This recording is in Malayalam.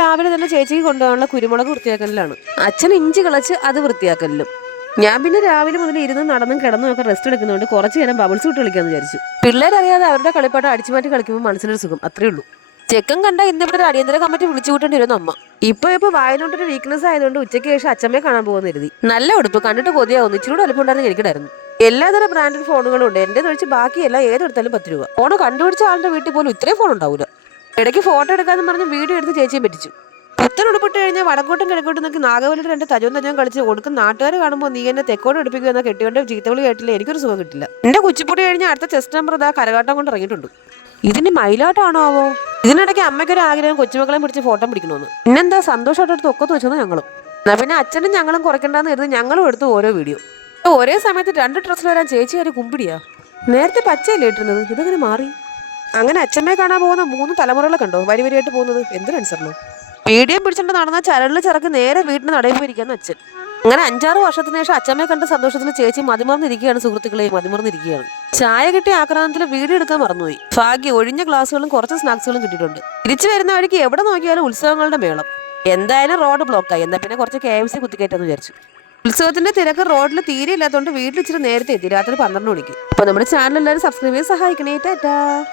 രാവിലെ തന്നെ ചേച്ചിക്ക് കൊണ്ടുപോകാനുള്ള കുരുമുളക് വൃത്തിയാക്കലിലാണ്. അച്ഛൻ ഇഞ്ചി കളച്ച് അത് വൃത്തിയാക്കലിലും. ഞാൻ പിന്നെ രാവിലെ മുതൽ ഇരുന്ന് നടന്നും കിടന്നും ഒക്കെ റെസ്റ്റ് എടുക്കുന്നതുകൊണ്ട് കുറച്ച് നേരം ബബിൾസ് വിട്ട് കളിക്കാന്ന് വിചാരിച്ചു. പിള്ളേരറിയാതെ അവരുടെ കളിപ്പാട്ട് അടിച്ചു മാറ്റി കളിക്കുമ്പോൾ മനസ്സിനൊരു സുഖം അത്രേ ഉള്ളൂ. ചെക്കൻ കണ്ട ഇന്നിവിടെ ഒരു അടിയന്തര കമ്മിറ്റി വിളിച്ചു കൂട്ടേണ്ടി വരുന്ന അമ്മ. ഇപ്പൊ ഇപ്പൊ വായനോട്ടൊരു വീക്ക്നെസ് ആയതുകൊണ്ട് ഉച്ചയ്ക്ക് ശേഷം അച്ഛമ്മയെ കാണാൻ പോകുന്ന കരുതി. നല്ല ഉടുപ്പ് കണ്ടിട്ട് കൊതിയാവുന്നു. ഇച്ചിരി കൂടെ എളുപ്പമുണ്ടായിരുന്നു എനിക്കിടായിരുന്നു. എല്ലാതരം ബ്രാൻഡഡ് ഫോണുകളും ഉണ്ട്. എന്റെ ഒഴിച്ച് ബാക്കിയെല്ലാം ഏതെടുത്താലും പത്ത് രൂപ. ഫോൺ കണ്ടുപിടിച്ച ആളുടെ വീട്ടിൽ പോലും ഇത്രയും ഫോൺ ഉണ്ടാവില്ല ഇടയ്ക്ക് ഫോട്ടോ എടുക്കാന്ന് പറഞ്ഞ് വീഡിയോ എടുത്ത് ചേച്ചിയെ പറ്റിച്ചു. പുത്തൻ ഉടുപ്പിട്ട് കഴിഞ്ഞാൽ വടക്കോട്ടും കിഴക്കോട്ടും നോക്കി നാഗവലിയുടെ രണ്ട് തജവും തജവും കളിച്ച് കൊടുക്കും. നാട്ടുകാർ കാണുമ്പോൾ നീ എന്നെ തെക്കോട്ട് എടുപ്പിക്കുക എന്ന കെട്ടിയോണ്ട് ചീത്തവിളി കേട്ടില്ല? എനിക്കൊരു സുഖം കിട്ടില്ല. എന്റെ കുച്ചിപ്പൊടി കഴിഞ്ഞ അടുത്ത ചെസ്റ്റ് നമ്പർ ഇതാ കരകാട്ടം കൊണ്ട് ഇറങ്ങിയിട്ടുണ്ട്. ഇതിന് മൈലാട്ടാണോ ആവോ? ഇതിനിടയ്ക്ക് അമ്മയ്ക്കൊരു ആഗ്രഹം കൊച്ചുമക്കളെ പിടിച്ച് ഫോട്ടോ പിടിക്കണമെന്ന് പിന്നെന്താ സന്തോഷമായിട്ട് എടുത്ത് ഒക്കെ വെച്ചോ ഞങ്ങളും. എന്നാ പിന്നെ അച്ഛനും ഞങ്ങളും കുറയ്ക്കണ്ടെന്ന് കരുതി ഞങ്ങളും എടുത്തു ഓരോ വീഡിയോ. ഒരേ സമയത്ത് രണ്ട് ഡ്രസ്സിൽ വരാൻ ചേച്ചി ഒരു കുമ്പിടിയാ? നേരത്തെ പച്ചയല്ലേ ഇട്ടിരുന്നത്? ഇതെങ്ങനെ മാറി? അങ്ങനെ അച്ഛമ്മയെ കാണാൻ പോകുന്ന മൂന്ന് തലമുറകളെ കണ്ടോ വരി വരിയായിട്ട് പോകുന്നത്. എന്തിനനുസരണം പീഡിയം പിടിച്ചിട്ട് നടന്ന ചരളിൽ ചിറക്ക് നേരെ വീട്ടിന് നടയിൽ പോയിരിക്കുന്ന അച്ഛൻ. അങ്ങനെ അഞ്ചാറ് വർഷത്തിന് ശേഷം അച്ഛമ്മയെ കണ്ട സന്തോഷത്തിൽ ചേച്ചി മതിമറന്നിരിക്കുകയാണ് സുഹൃത്തുക്കളെ മതിമറന്നിരിക്കുകയാണ്. ചായ കിട്ടിയ ആക്രാന്തത്തിൽ വീട് എടുക്കാൻ മറന്നുപോയി. ഭാഗ്യ ഒഴിഞ്ഞ ഗ്ലാസുകളും കുറച്ച് സ്നാക്സുകളും കിട്ടിയിട്ടുണ്ട്. തിരിച്ചു വരുന്ന വഴിക്ക് എവിടെ നോക്കിയാലും ഉത്സവങ്ങളുടെ മേളം. എന്തായാലും റോഡ് ബ്ലോക്കായി എന്നാൽ പിന്നെ കുറച്ച് കെ എഫ് സി കുത്തിക്കയറ്റെന്ന് വിചാരിച്ചു. ഉത്സവത്തിന്റെ തിരക്ക് റോഡിൽ തീരെ ഇല്ലാത്തതുകൊണ്ട് വീട്ടിൽ ഇച്ചിരി നേരത്തെ എത്തി. രാത്രി പന്ത്രണ്ട് മണിക്ക്. അപ്പൊ നമ്മുടെ ചാനൽ എല്ലാവരും സബ്സ്ക്രൈബ് ചെയ്ത് സഹായിക്കണേ. ടാറ്റാ.